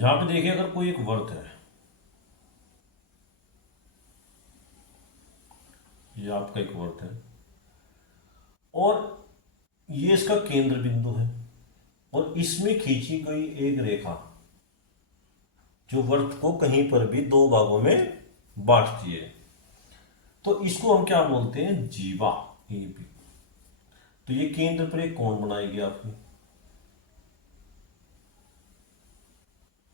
यहां पे देखिए, अगर कोई एक वर्त है, ये आपका एक वर्त है और ये इसका केंद्र बिंदु है और इसमें खींची गई एक रेखा जो वर्त को कहीं पर भी दो भागों में बांटती है, तो इसको हम क्या बोलते हैं, जीवा, ए बी। तो ये केंद्र पर एक कोण बनाएगी आपकी,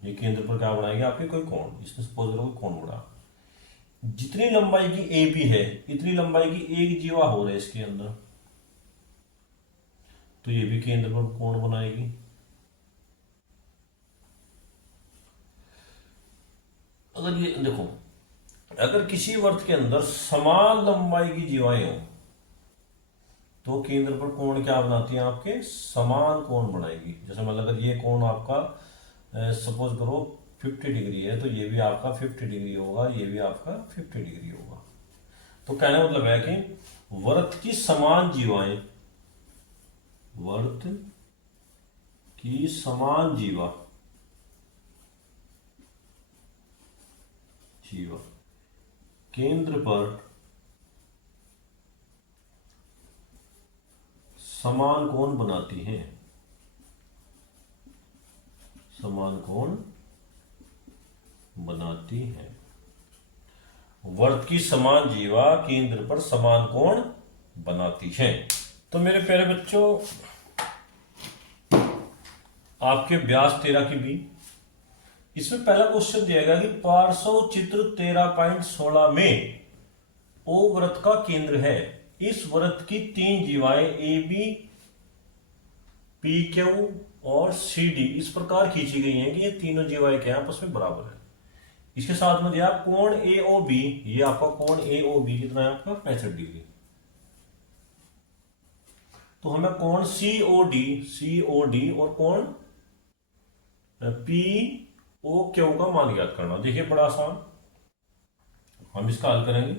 ये केंद्र पर क्या बनाएगी आपकी, कोई कोण। इसमें सपोज करो कोई कोण बना, जितनी लंबाई की ए बी है इतनी लंबाई की एक जीवा हो रहा है इसके अंदर, तो ये भी केंद्र पर कोण बनाएगी। अगर ये देखो, अगर किसी वर्त के अंदर समान लंबाई की जीवाएं हो तो केंद्र पर कोण क्या बनाती हैं आपके, समान कोण बनाएगी। जैसे मतलब अगर ये कोण आपका सपोज करो 50 डिग्री है, तो ये भी आपका 50 डिग्री होगा, ये भी आपका 50 डिग्री होगा। तो कहने मतलब है कि वर्त की समान जीवाएं, वर्त की समान जीवा जीवा केंद्र पर समान कोण बनाती हैं, समान कोण बनाती हैं। वर्त की समान जीवा केंद्र पर समान कोण बनाती है। तो मेरे प्यारे बच्चों, आपके व्यास 13 की बी, इसमें पहला क्वेश्चन दिया गया कि पार्श्व चित्र 13.16 में ओ वृत्त का केंद्र है, इस वृत्त की तीन जीवाएं ए बी, पी क्यू और सी डी इस प्रकार खींची गई हैं कि ये तीनों जीवाएं क्या आपस में बराबर है। इसके साथ में दिया कोण ए ओ बी, ये आपका कोण ए ओ बी कितना है आपका 65 डिग्री। तो हमें कोण सी ओ डी और कोण पी ओ क्यू का मान ज्ञात करना। देखिए बड़ा आसान, हम इसका हल करेंगे।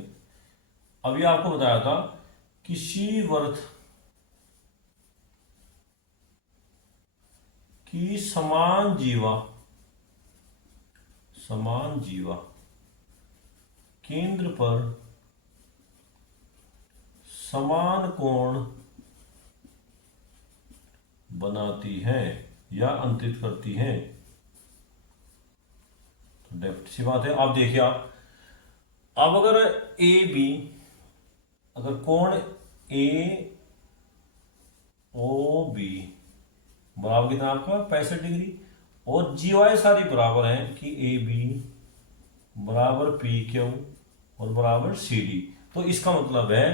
अभी आपको बताया था किसी वर्त की समान जीवा केंद्र पर समान कोण बनाती है या अंतरित करती है। तो डेप्थ सी बात है। अब देखिए आप, अब अगर ए बी, अगर कोण ए ओ बी बराबर कितना आपका 65 डिग्री और जीवाएं सारी बराबर हैं कि ए बी बराबर पी क्यू और बराबर सी डी, तो इसका मतलब है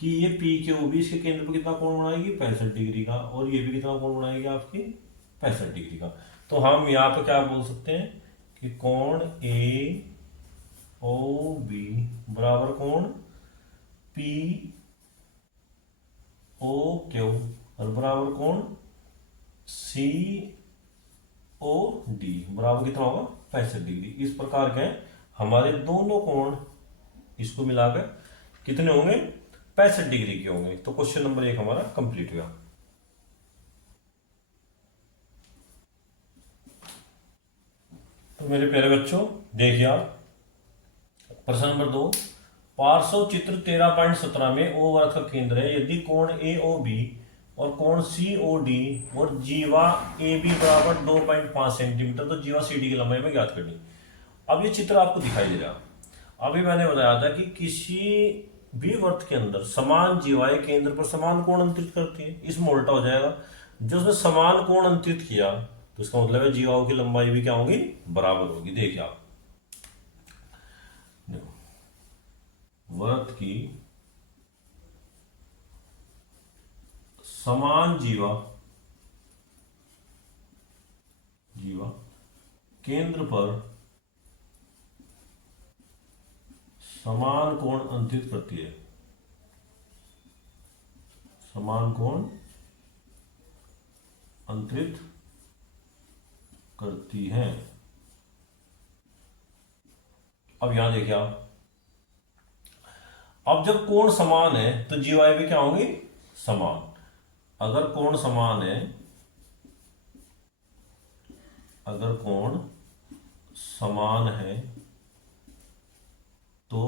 कि ये पी क्यू भी इसके केंद्र पर कितना कोण बनाएगी 65 डिग्री का, और ये भी कितना कोण बनाएगी आपकी 65 डिग्री का। तो हम यहाँ पे क्या बोल सकते हैं कि कोण ए ओ बी बराबर कोण पी ओ क्यू और बराबर कोण सी ओ डी बराबर कितना होगा 65 डिग्री। इस प्रकार के हमारे दोनों कोण इसको मिलाकर कितने होंगे 65 डिग्री के होंगे। तो क्वेश्चन नंबर 1 हमारा कंप्लीट हुआ। तो मेरे प्यारे बच्चों देखिए आप, प्रश्न नंबर 2, पार्श्व चित्र 13.17 में ओ वर्त का केंद्र है, यदि कोण ए ओ बी और कोण सी ओ डी और जीवा ए बी बराबर 2.5 सेंटीमीटर, तो जीवा सी डी की लंबाई में ज्ञात करनी। अब ये चित्र आपको दिखाई दे रहा, अभी मैंने बताया था कि किसी भी वर्त के अंदर समान जीवाएं केंद्र पर समान कोण अंतरित करती है। इसमें उल्टा हो जाएगा, जो उसने समान कोण अंतरित किया तो इसका मतलब है जीवाओं की लंबाई भी क्या होगी, बराबर होगी। देखिए आप, देखो वर्त की समान जीवा केंद्र पर समान कोण अंतरित करती है, समान कोण अंतरित करती है। अब यहां देखिए आप, अब जब कोण समान है तो जीवाएं भी क्या होंगी, समान। अगर कोण समान है, अगर कोण समान है तो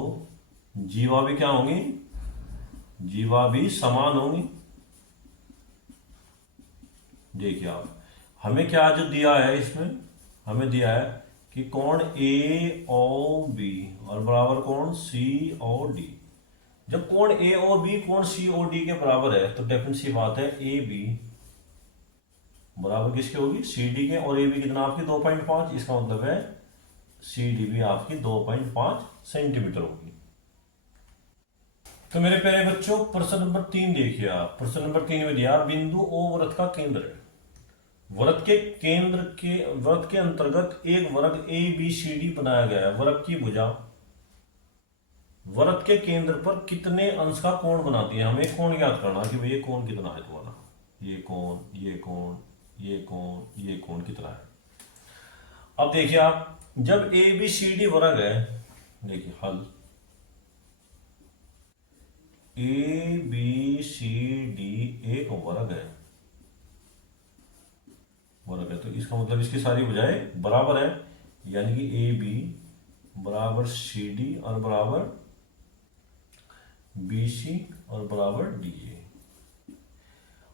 जीवा भी क्या होंगी, जीवा भी समान होंगी। देखिए आप, हमें क्या जो दिया है इसमें, हमें दिया है कि कोण ए ओ बी और बराबर कोण सी ओ डी। जब कोण ए ओ बी कोण सी ओ डी के बराबर है तो डेफिनेट सी बात है ए बी बराबर किसके होगी, सी डी के। और ए बी कितना आपकी 2.5, इसका मतलब है सी डी भी आपकी 2.5 सेंटीमीटर होगी। तो मेरे प्यारे बच्चों प्रश्न नंबर 3 देखिए आप। प्रश्न नंबर 3 में दिया बिंदु ओ वृत्त का केंद्र है। वृत्त के अंतर्गत एक वर्ग ए बी सी डी बनाया गया है। वर्ग की भुजा वृत्त के केंद्र पर कितने अंश का कोण बनाती है। हमें कोण याद करना कि भाई ये कोण कितना है तुम्हारा, ये कोण, ये कोण, ये कोण, ये कोण कितना है। अब देखिए आप, जब ए बी सी डी वर्ग है, देखिए हल ए बी सी डी एक वर्ग है, तो इसका मतलब इसकी सारी भुजाएं बराबर है, यानी कि ए बी बराबर सी डी और बराबर बी सी और बराबर डी ए।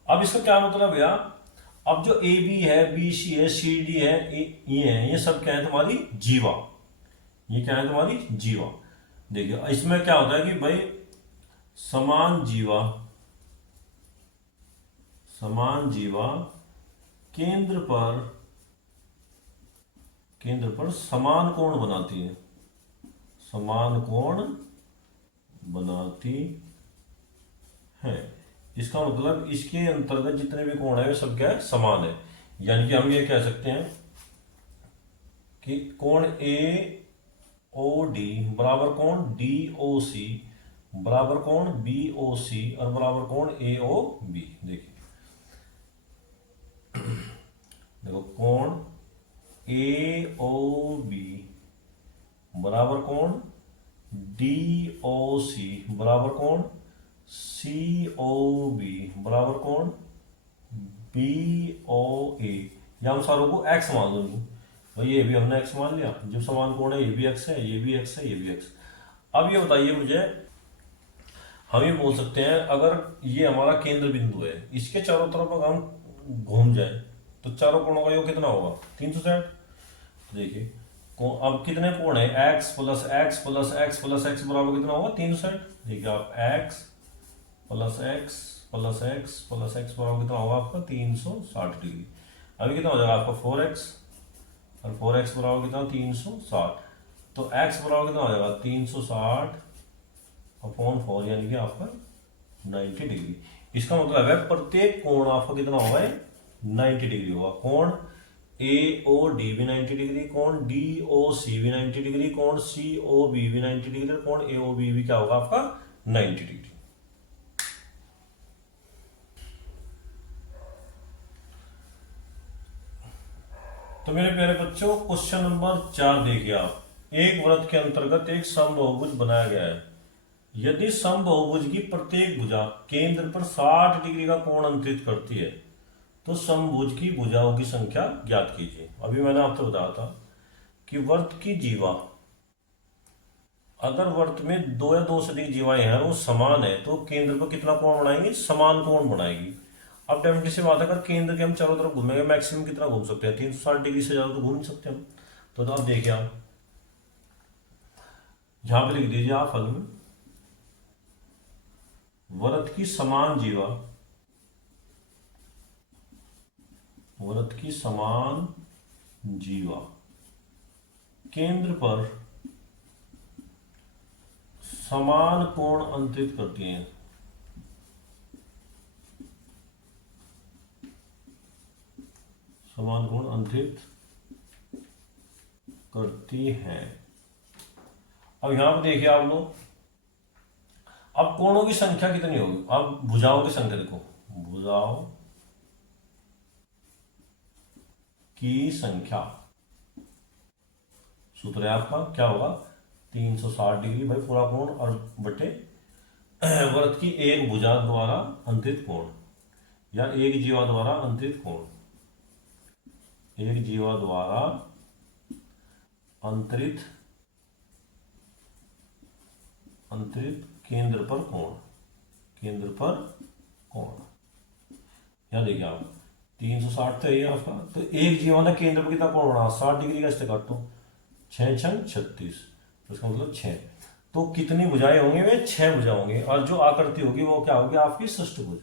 अब इसका क्या मतलब भैया, अब जो ए बी है, बी सी है, सी डी है, ये है, ये सब क्या है तुम्हारी जीवा। ये क्या है तुम्हारी जीवा। देखिए इसमें क्या होता है कि भाई समान जीवा केंद्र पर समान कोण बनाती है, समान कोण बनाती है। इसका मतलब इसके अंतर्गत जितने भी कोण है वे सब क्या है, समान है। यानी कि हम ये कह सकते हैं कि कोण ए ओ डी बराबर कोण डी ओ सी बराबर कोण बी ओ सी और बराबर कोण ए ओ बी। देखिए देखो कोण ए ओ बी बराबर कोण डी ओ सी बराबर कोण सी ओ बी बराबर कोण बी ओ ए। या हम सारों को एक्स मान लो भाई, ये भी हमने एक्स मान लिया, जो समान कोण है ये भी एक्स है, ये भी एक्स है, ये भी एक्स। अब ये बताइए मुझे, हम ये बोल सकते हैं अगर ये हमारा केंद्र बिंदु है, इसके चारों तरफ अगर हम घूम जाए तो चारों कोणों का योग कितना होगा, 360। तो देखिए अब कितने कोण है, x plus x plus x plus x बराबर कितना होगा, 360। देखिए आप x plus x plus x plus x बराबर कितना होगा आपका 360 डिग्री। अभी कितना हो जाएगा आपका 4x और 4x बराबर कितना 360। तो x बराबर कितना हो जाएगा 360 अपॉन 4 यानी कि आपका 90 डिग्री। इसका मतलब है प्रत्येक कोण आपका कितना होगा, 90 डिग्री होगा। कोण ए ओ डी भी 90 डिग्री, कोण डी ओ सी भी 90 डिग्री, कोण सी ओ बी भी 90 डिग्री, कोण ए ओ बी भी क्या होगा आपका 90 डिग्री। तो मेरे प्यारे बच्चों क्वेश्चन नंबर 4 देखिए आप। एक वृत्त के अंतर्गत एक समबाहुभुज बनाया गया है। यदि समबाहुभुज की प्रत्येक भुजा केंद्र पर 60 डिग्री का कोण अंतरित करती है तो समभुज की भुजाओं की संख्या ज्ञात कीजिए। अभी मैंने आपको बताया था कि वृत्त की जीवा, अगर वृत्त में दो या दो से अधिक जीवाएं हैं वो समान है तो केंद्र पर कितना कोण बनाएंगे, समान कोण बनाएगी। अब डेफिनेटली से बात है, अगर केंद्र के हम चारों तरफ घूमेंगे मैक्सिमम कितना घूम सकते हैं, 360 डिग्री से ज्यादा तो घूम नहीं सकते हम। तो आप देखिए, आप यहां पे लिख दीजिए आप हल में, वृत्त की समान जीवा, वृत्त की समान जीवा केंद्र पर समान कोण अंतरित करती हैं। समान कोण अंतरित करती हैं। अब यहां पर देखिए आप लोग, अब कोणों की संख्या कितनी होगी, अब भुजाओं की संख्या देखो, भुजाओं की संख्या, सूत्र है आपका क्या होगा 360 डिग्री भाई पूरा कोण और बटे वृत्त की एक भुजा द्वारा अंतरित कोण या एक जीवा द्वारा अंतरित कोण, एक जीवा द्वारा अंतरित अंतरित केंद्र पर कोण, केंद्र पर कोण। यहाँ देखिए आप 360 तो है आपका, तो एक जीवन है केंद्र पर कितना कोण बना, 60 डिग्री का इससे काटो, 6 छंग 36, तो इसका मतलब 6। तो कितनी भुजाएं होंगी, वे 6 भुजा होंगी, और जो आकृति होगी वो क्या होगी आपकी षष्ठभुज।